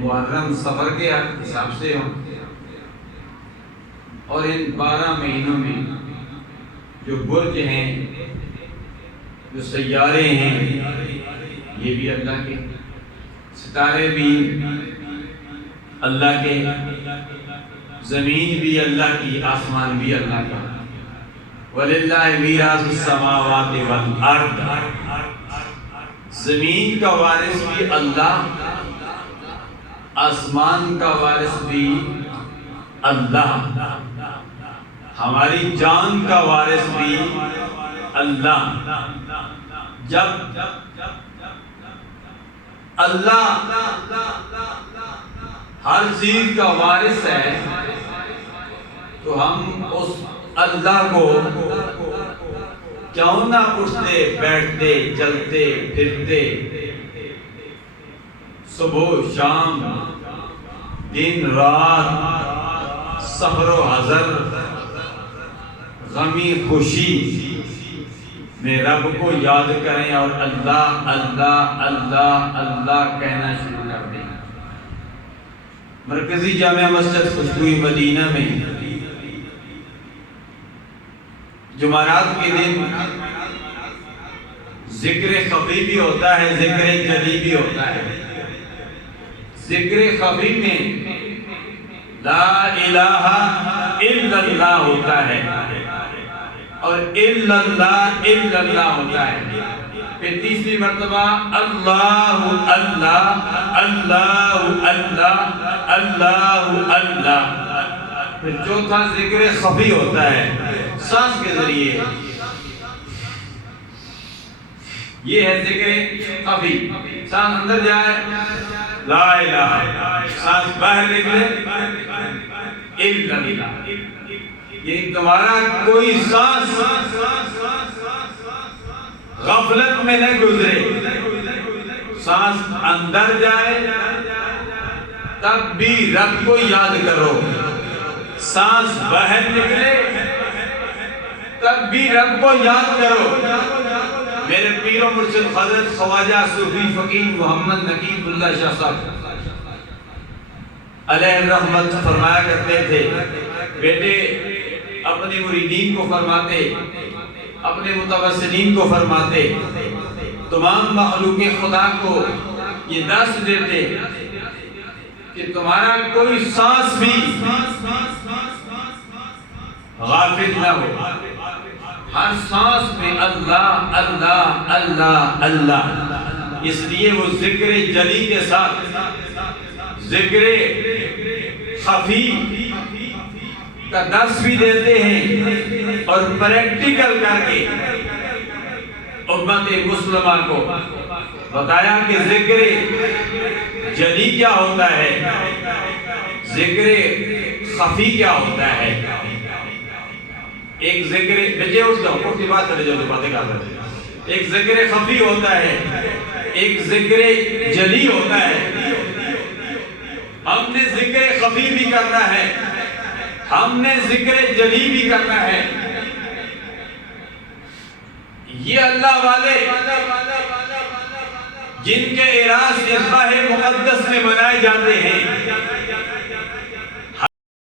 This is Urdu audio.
محرم سفر کے حساب سے ہوں، اور ان 12 مہینوں میں جو برج ہیں، جو سیارے ہیں، یہ بھی اللہ کے، ستارے بھی اللہ کے، زمین بھی اللہ کی، آسمان بھی اللہ کا۔ وَلِلَّهِ مِيرَاثُ السَّمَاوَاتِ وَالْأَرْضِ، زمین کا وارث بھی اللہ، آسمان کا وارث بھی اللہ، ہماری جان کا وارث بھی اللہ۔ جب اللہ ہر چیز کا وارث ہے تو ہم اس اللہ کو کیوں نہ اٹھتے بیٹھتے چلتے پھرتے صبح شام دن رات سفر و حضر غمی خوشی میں رب کو یاد کریں اور اللہ اللہ اللہ اللہ کہنا شروع کر دیں۔ مرکزی جامع مسجد خوشبوئی مدینہ میں جمعرات کے دن ذکر خفی بھی ہوتا ہے، ذکر جلی بھی ہوتا ہے۔ ذکر خفی میں لا الہ الا اللہ ہوتا ہے اور الا اللہ الا اللہ ہوتا ہے۔ پھر تیسری مرتبہ اللہ اللہ اللہ اللہ اللہ اللہ۔ پھر چوتھا ذکر خفی ہوتا ہے سانس کے ذریعے، یہ ہے ذکر خفی۔ سانس اندر جائے لا الہ، سانس باہر نکلے الا اللہ۔ یہ تمہارا کوئی سانس غفلت میں نہ گزرے، سانس اندر جائے تب بھی رب کو یاد کرو، سانس باہر نکلے تب بھی رب کو یاد کرو۔ میرے پیر و مرشد حضرت خواجہ صوفی فقیر محمد نقیب اللہ شاہ صاحب علیہ الرحمت فرمایا کرتے تھے، بیٹے اپنے مریدین کو فرماتے، اپنے متوسلین کو فرماتے، تمام مخلوق خدا کو یہ درس دیتے کہ تمہارا کوئی سانس بھی غافل نہ ہو، ہر سانس میں اللہ اللہ اللہ اللہ۔ اس لیے وہ ذکر جلی کے ساتھ ذکر خفی کا درس بھی دیتے ہیں اور پریکٹیکل کر کے امت مسلمہ کو بتایا کہ ذکر جلی کیا ہوتا ہے، ذکر خفی کیا ہوتا ہے۔ ایک ذکر بچے اٹھ جاؤ، اٹھ کے بات چلے جاؤ، باتیں کر رہے ہیں۔ ایک ذکر خفی ہوتا ہے، ایک ذکر جلی ہوتا ہے۔ ہم نے ذکر خفی بھی کرنا ہے، ہم نے ذکر جلی بھی کرنا ہے۔ یہ اللہ والے جن کے اعراض اصباح مقدس میں منائے جاتے ہیں،